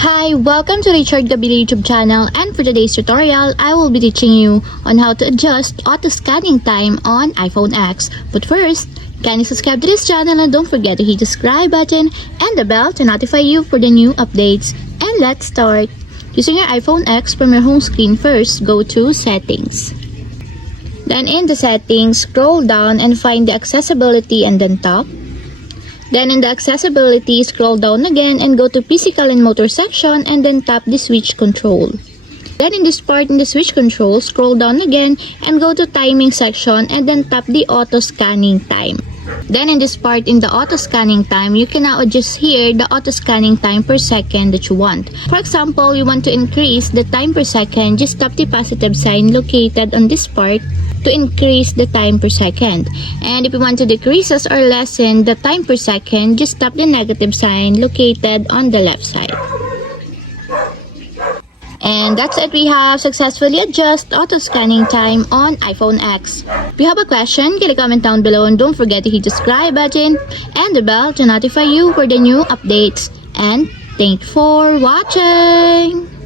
Hi, welcome to Richard Gabili YouTube channel, and for today's tutorial, I will be teaching you on how to adjust auto scanning time on iPhone X. But first, kindly subscribe to this channel and don't forget to hit the subscribe button and the bell to notify you for the new updates. And let's start. Using your iPhone X, from your home screen first, go to Settings. Then in the Settings, scroll down and find the Accessibility and then Tap. Then in the Accessibility, scroll down again and go to Physical and Motor section and then tap the Switch Control. Then in this part in the Switch Control, scroll down again and go to Timing section and then tap the Auto Scanning Time. Then in this part in the Auto Scanning Time, you can now adjust here the Auto Scanning Time per second that you want. For example, you want to increase the time per second, just tap the positive sign located on this part to increase the time per second. And if you want to decrease or lessen the time per second, just tap the negative sign located on the left side. And that's it, we have successfully adjusted auto scanning time on iPhone X. If you have a question, can you comment down below and don't forget to hit the subscribe button and the bell to notify you for the new updates. And thank you for watching!